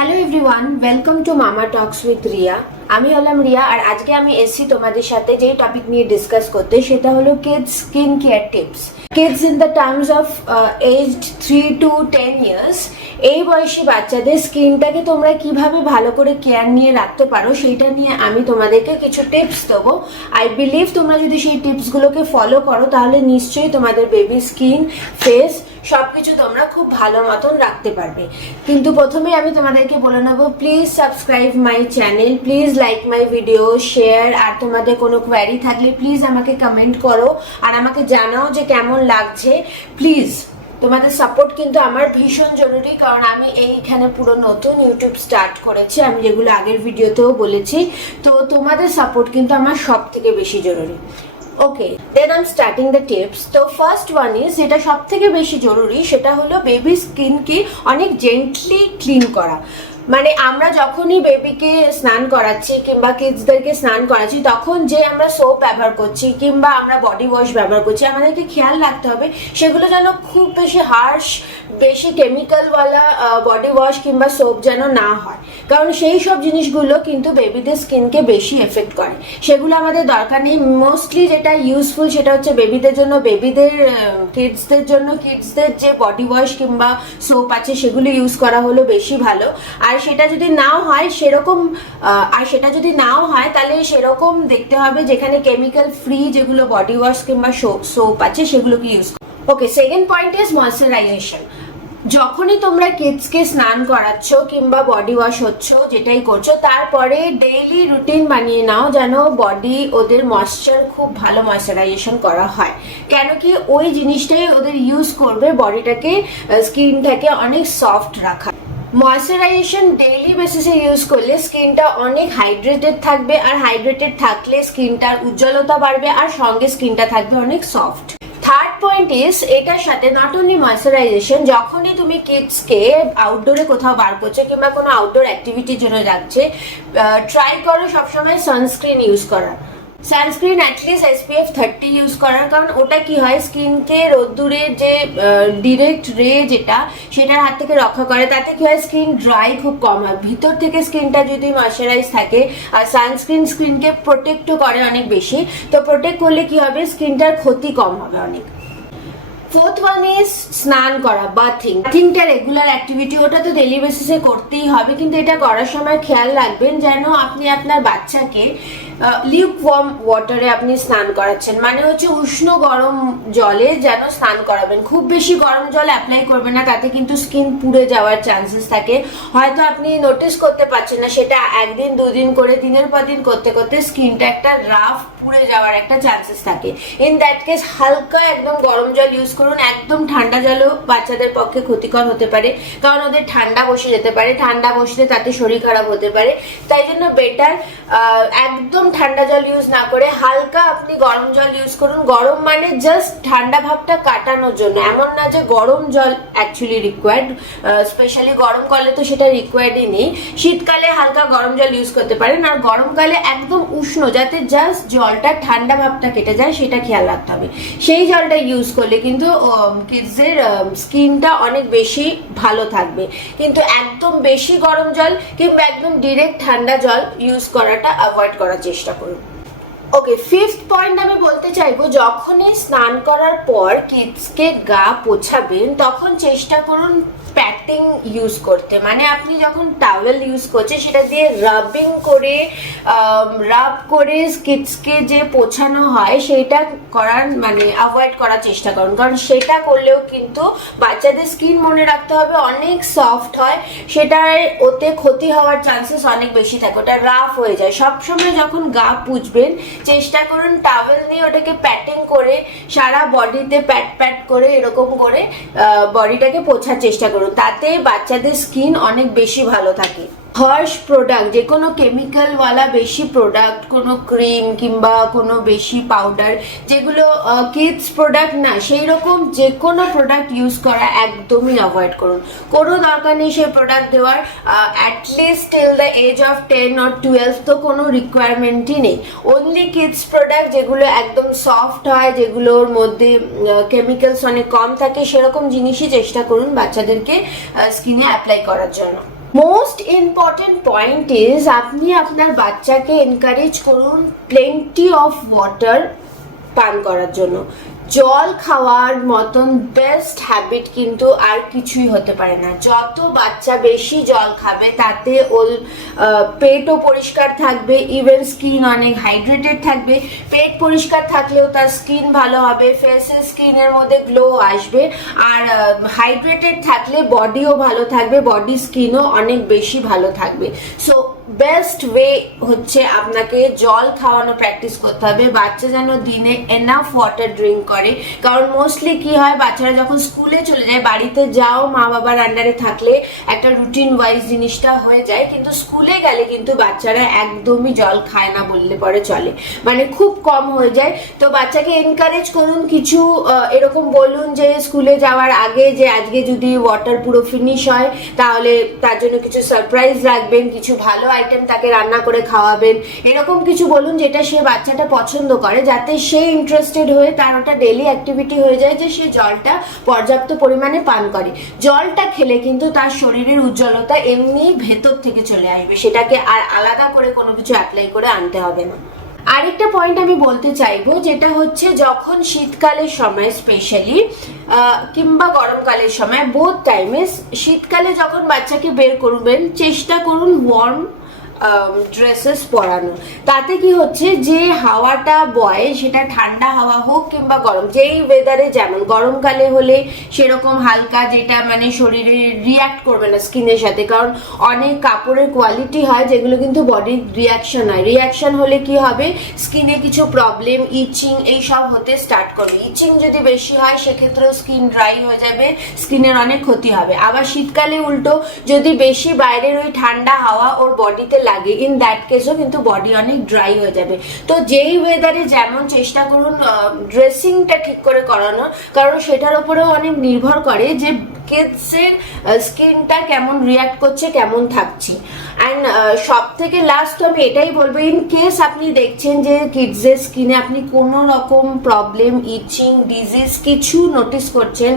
Hello everyone, welcome to মামা টক্স with Riya. আমি হলাম রিয়া আর আজকে আমি এসেছি তোমাদের সাথে যেই টপিক নিয়ে ডিসকাস করতে, সেটা হলো kids skin care tips. Kids in the terms of aged 3 to 10 years, এই বয়সী বাচ্চাদের স্কিনটাকে তোমরা কিভাবে ভালো করে কেয়ার নিয়ে রাখতে পারো সেইটা নিয়ে আমি তোমাদেরকে কিছু টিপস দেবো। আই বিলিভ তোমরা যদি সেই টিপসগুলোকে ফলো করো তাহলে নিশ্চয়ই তোমাদের বেবি স্কিন, ফেস সবকিছু তোমরা খুব ভালো মতন রাখতে পারবে। কিন্তু প্রথমে আমি তোমাদেরকে বলে নেবো, please subscribe my channel, please like my video, share, আর তোমাদের কোনো কোয়ারি থাকলে প্লিজ আমাকে কমেন্ট করো আর আমাকে জানাও যে কেমন লাগছে। প্লিজ তোমাদের সাপোর্ট কিন্তু আমার ভীষণ জরুরি, কারণ আমি এইখানে পুরো নতুন ইউটিউব স্টার্ট করেছি, আমি যেগুলো আগের ভিডিওতেও বলেছি। তো তোমাদের সাপোর্ট কিন্তু আমার সব থেকে বেশি জরুরি। Okay, then I am starting the tips. তো ফার্স্ট ওয়ান ইজ, যেটা সব থেকে বেশি জরুরি সেটা হলো বেবি স্কিনকে অনেক জেন্টলি ক্লিন করা। মানে আমরা যখনই বেবিকে স্নান করাচ্ছি কিংবা কিডসদেরকে স্নান করাচ্ছি, তখন যে আমরা সোপ ব্যবহার করছি কিংবা আমরা বডি ওয়াশ ব্যবহার করছি, আমাদেরকে খেয়াল রাখতে হবে সেগুলো যেন খুব বেশি হার্শ, বেশি কেমিক্যালওয়ালা বডি ওয়াশ কিংবা সোপ যেন না হয়, কারণ সেই সব জিনিসগুলো কিন্তু বেবিদের স্কিনকে বেশি এফেক্ট করে। সেগুলো আমাদের দরকার নেই। মোস্টলি যেটা ইউজফুল সেটা হচ্ছে বেবিদের জন্য, বেবিদের কিডসদের জন্য কিডসদের যে বডি ওয়াশ কিংবা সোপ আছে সেগুলো ইউজ করা হলো বেশি ভালো। আর সেটা যদি নাও হয় তাহলে সেরকম দেখতে হবে যেখানে কেমিক্যাল ফ্রি যেগুলো বডি ওয়াশ কিংবা সোপ আছে সেগুলোকে use. Okay, second point is moisturisation. যখনই তোমরা কিডসকে স্নান করাচ্ছ কিংবা বডি ওয়াশ হচ্ছ, যেটাই করছো, তারপরে ডেইলি রুটিন বানিয়ে নাও যেন বডি ওদের ময়শ্চার খুব ভালো ময়শ্চারাইজেশন করা হয়। কেন কি ওই জিনিসটাই ওদের ইউজ করবে বডিটাকে, স্কিনটাকে অনেক সফট রাখা। ময়শ্চারাইজেশন ডেইলি বেসিসে ইউজ করলে স্কিনটা অনেক হাইড্রেটেড থাকবে, আর হাইড্রেটেড থাকলে স্কিনটার উজ্জ্বলতা বাড়বে আর সঙ্গে স্কিনটা থাকবে অনেক সফট। থার্ড পয়েন্ট ইজ, এটার সাথে নট অনলি ময়শ্চারাইজেশন, যখনই তুমি কিডসকে আউটডোরে কোথাও বার করছো কিংবা কোনো আউটডোর অ্যাক্টিভিটির জন্য যাচ্ছে, ট্রাই করো সবসময় সানস্ক্রিন ইউজ করার। সানস্ক্রিন অ্যাটলিস্ট SPF 30 ইউজ করার, কারণ ওটা কি হয়, স্কিনকে রোদ্দুরের যে ডিরেক্ট রে যেটা সেটার হাত থেকে রক্ষা করে। তাতে কি হয়, স্কিন ড্রাই খুব কম হয়। ভিতর থেকে স্কিনটা যদি ময়শ্চারাইজ থাকে, আর সানস্ক্রিন স্কিনকে প্রোটেক্টও করে অনেক বেশি, তো প্রোটেক্ট করলে কি হবে, স্কিনটার ক্ষতি কম হবে অনেক। ফোর্থ ওয়ান ইজ স্নান করা, বাথিংটা রেগুলার অ্যাক্টিভিটি, ওটা তো ডেইলি বেসিসে করতেই হবে, কিন্তু এটা করার সময় খেয়াল রাখবেন যেন আপনি আপনার বাচ্চাকে লিউক ওয়ার্ম ওয়াটারে আপনি স্নান করাচ্ছেন, মানে হচ্ছে উষ্ণ গরম জলে যেন স্নান করাবেন। খুব বেশি গরম জল অ্যাপ্লাই করবেন না, তাতে কিন্তু স্কিন পুড়ে যাওয়ার চান্সেস থাকে। হয়তো আপনি নোটিস করতে পারছেন না, সেটা একদিন দুদিন করে দিনের পর দিন করতে করতে স্কিনটা একটা রাফ পুড়ে যাওয়ার একটা চান্সেস থাকে। ইন দ্যাট কেস হালকা একদম গরম জল ইউজ করুন। একদম ঠান্ডা জলও বাচ্চাদের পক্ষে ক্ষতিকর হতে পারে, কারণ ওদের ঠান্ডা বসে যেতে পারে, ঠান্ডা বসলে তাতে শরীর খারাপ হতে পারে। তাই জন্য বেটার একদম ঠান্ডা জল ইউজ না করে হালকা আপনি গরম জল ইউজ করুন। গরম মানে জাস্ট ঠান্ডা ভাবটা কাটানোর জন্য, এমন না যে গরম জল অ্যাকচুয়ালি রিকোয়ার্ড। স্পেশালি গরমকালে তো সেটা রিকোয়ার্ডই নেই। শীতকালে হালকা গরম জল ইউজ করতে পারেন, আর গরমকালে একদম উষ্ণ, যাতে জাস্ট জলটা ঠান্ডা ভাবটা কেটে যায় সেটা খেয়াল রাখতে হবে। সেই জলটা ইউজ করলে কিন্তু কিডসদের স্কিনটা অনেক বেশি ভালো থাকবে। কিন্তু একদম বেশি গরম জল কিংবা একদম ডিরেক্ট ঠান্ডা জল ইউজ করাটা অ্যাভয়েড করার চেষ্টা করুন। ওকে, ফিফথ পয়েন্ট আমি বলতে চাইবো, যখনই স্নান করার পর কিডসকে গা পোছাবেন তখন চেষ্টা করুন প্যাটিং ইউজ করতে। মানে আপনি যখন টাওয়েল ইউজ করছেন সেটা দিয়ে রাব করে কিডসকে যে পোছানো হয় সেটা করার মানে অ্যাভয়েড করার চেষ্টা করুন, কারণ সেটা করলেও কিন্তু বাচ্চাদের স্কিন মনে রাখতে হবে অনেক সফট হয়, সেটায় ওতে ক্ষতি হওয়ার চান্সেস অনেক বেশি থাকে, ওটা রাফ হয়ে যায়। সবসময় যখন গা পুছবেন চেষ্টা করুন টাওয়েল নিয়ে ওটাকে প্যাটিং করে সারা বডিতে প্যাট করে এরকম করে বডিটাকে পোছার চেষ্টা করুন, তাতে বাচ্চাদের স্কিন অনেক বেশি ভালো থাকে। হার্শ প্রোডাক্ট, যে কোনো কেমিক্যালওয়ালা বেশি প্রোডাক্ট, কোনো ক্রিম কিংবা কোনো বেশি পাউডার, যেগুলো কিডস প্রোডাক্ট না, সেই রকম যে কোনো প্রোডাক্ট ইউজ করা একদমই অ্যাভয়েড করুন। কোনো দরকার নেই সেই প্রোডাক্ট দেওয়ার। At least till the age of 10 or 12 তো কোনো রিকোয়ারমেন্টই নেই। অনলি কিডস প্রোডাক্ট যেগুলো একদম সফট হয়, যেগুলোর মধ্যে কেমিক্যালস অনেক কম থাকে, সেরকম জিনিসই চেষ্টা করুন বাচ্চাদেরকে স্কিনে অ্যাপ্লাই করার জন্য। মোস্ট ইম্পর্টেন্ট পয়েন্ট ইজ আপনি আপনার বাচ্চাকে এনকারেজ করুন প্লেন্টি অফ ওয়াটার পান করার জন্য। জল খাওয়ার মতন বেস্ট হ্যাবিট কিন্তু আর কিছুই হতে পারে না। যত বাচ্চা বেশি জল খাবে তাতে ওর পেটও পরিষ্কার থাকবে, ইভেন স্কিন অনেক হাইড্রেটেড থাকবে। পেট পরিষ্কার থাকলেও তার স্কিন ভালো হবে, ফেসের স্কিনের মধ্যে গ্লো আসবে, আর হাইড্রেটেড থাকলে বডিও ভালো থাকবে, বডি স্কিনও অনেক বেশি ভালো থাকবে। সো বেস্ট ওয়ে হচ্ছে আপনাকে জল খাওয়ানো প্র্যাকটিস করতে হবে। বাচ্চা যেন দিনে এনাফ ওয়াটার ড্রিঙ্ক করে, কারণ মোস্টলি কি হয়, বাচ্চারা যখন স্কুলে চলে যায়, বাড়িতে যাও মা বাবার আন্ডারে থাকলে একটা রুটিন ওয়াইজ জিনিসটা হয়ে যায়, কিন্তু স্কুলে গেলে কিন্তু বাচ্চারা একদমই জল খায় না বললে পরে চলে, মানে খুব কম হয়ে যায়। তো বাচ্চাকে এনকারেজ করুন, কিছু এরকম বলুন যে স্কুলে যাওয়ার আগে যে আজকে যদি ওয়াটার পুরো ফিনিশ হয় তাহলে তার জন্য কিছু সারপ্রাইজ রাখবেন, কিছু ভালো আইটেম তাকে রান্না করে খাওয়াবেন, এরকম কিছু বলুন যেটা সে বাচ্চাটা পছন্দ করে, যাতে সে ইন্টারেস্টেড হয়ে তার ওটা ডেলি অ্যাক্টিভিটি হয়ে যায় যে সে জলটা পর্যাপ্ত পরিমাণে পান করে। জলটা খেলে কিন্তু তার শরীরের উজ্জ্বলতা এমনি ভেতর থেকে চলে আসবে, সেটাকে আর আলাদা করে কোনো কিছু অ্যাপ্লাই করে আনতে হবে না। আরেকটা পয়েন্ট আমি বলতে চাইবো, যেটা হচ্ছে যখন শীতকালের সময় স্পেশালি কিংবা গরমকালের সময়, বোথ টাইমে, শীতকালে যখন বাচ্চাকে বের করবেন চেষ্টা করুন ওয়ার্ম ড্রেসেস পরানো। তাতে কি হচ্ছে, যে হাওয়াটা বয় সেটা ঠান্ডা হাওয়া হোক কিংবা গরম, যেই ওয়েদারে, যেমন গরমকালে হলে সেরকম হালকা, যেটা মানে শরীরে রিয়াক্ট করবে না স্কিনের সাথে, কারণ অনেক কাপড়ের কোয়ালিটি হয় যেগুলো কিন্তু বডির রিয়াকশন হয়। রিয়াকশন হলে কি হবে, স্কিনে কিছু প্রবলেম, ইচিং এইসব হতে স্টার্ট করবে। ইচিং যদি বেশি হয় সেক্ষেত্রেও স্কিন ড্রাই হয়ে যাবে, স্কিনের অনেক ক্ষতি হবে। আবার শীতকালে উল্টো, যদি বেশি বাইরের ওই ঠান্ডা হাওয়া ওর বডিতে লাগে, ইন দ্যাট কেসও কিন্তু বডি অনেক ড্রাই হয়ে যাবে। তো যেই ওয়েদারে যেমন চেষ্টা করুন ড্রেসিংটা ঠিক করে করানো, কারণ সেটার উপরেও অনেক নির্ভর করে যে কিডসের স্কিনটা কেমন রিয়াক্ট করছে, কেমন থাকছে। অ্যান্ড সব থেকে লাস্ট আমি এটাই বলবো, ইন কেস আপনি দেখছেন যে কিডসের স্কিনে আপনি কোনো রকম প্রবলেম, ইচিং, ডিজিজ কিছু নোটিস করছেন,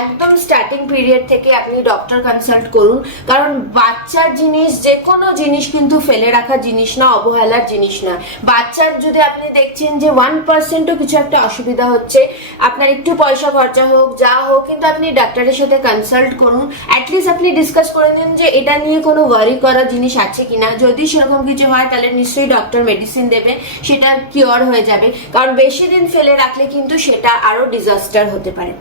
একদম স্টার্টিং পিরিয়ড থেকে আপনি ডক্টর কনসাল্ট করুন। কারণ বাচ্চার জিনিস, যে কোনো জিনিস কিন্তু ফেলে রাখার জিনিস না, অবহেলার জিনিস না। বাচ্চার যদি আপনি দেখছেন যে 1%ও কিছু একটা অসুবিধা হচ্ছে, আপনার একটু পয়সা খরচা হোক, যা হোক, কিন্তু আপনি ডাক্তারের সাথে কনসাল্ট করুন। অ্যাটলিস্ট আপনি ডিসকাস করে নিন যে এটা নিয়ে কোনো ওয়ারি করার জিনিস আছে কিনা। যদি সেরকম কিছু হয় তাহলে নিশ্চয়ই ডক্টর মেডিসিন দেবে, সেটা কিওর হয়ে যাবে। কারণ বেশি দিন ফেলে রাখলে কিন্তু সেটা আরো ডিজাস্টার হতে পারে।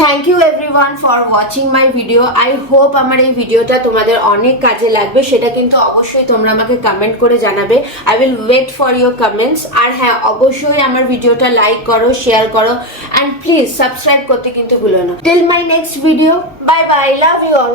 Thank you everyone for watching my video. I hope আমার এই ভিডিওটা তোমাদের অনেক কাজে লাগবে, সেটা কিন্তু অবশ্যই তোমরা আমাকে কমেন্ট করে জানাবে। I will wait for your comments. আর হ্যাঁ, অবশ্যই আমার ভিডিওটা লাইক করো, শেয়ার করো, অ্যান্ড প্লিজ সাবস্ক্রাইব করতে কিন্তু ভুলো না। Till my next video, bye bye, love you all.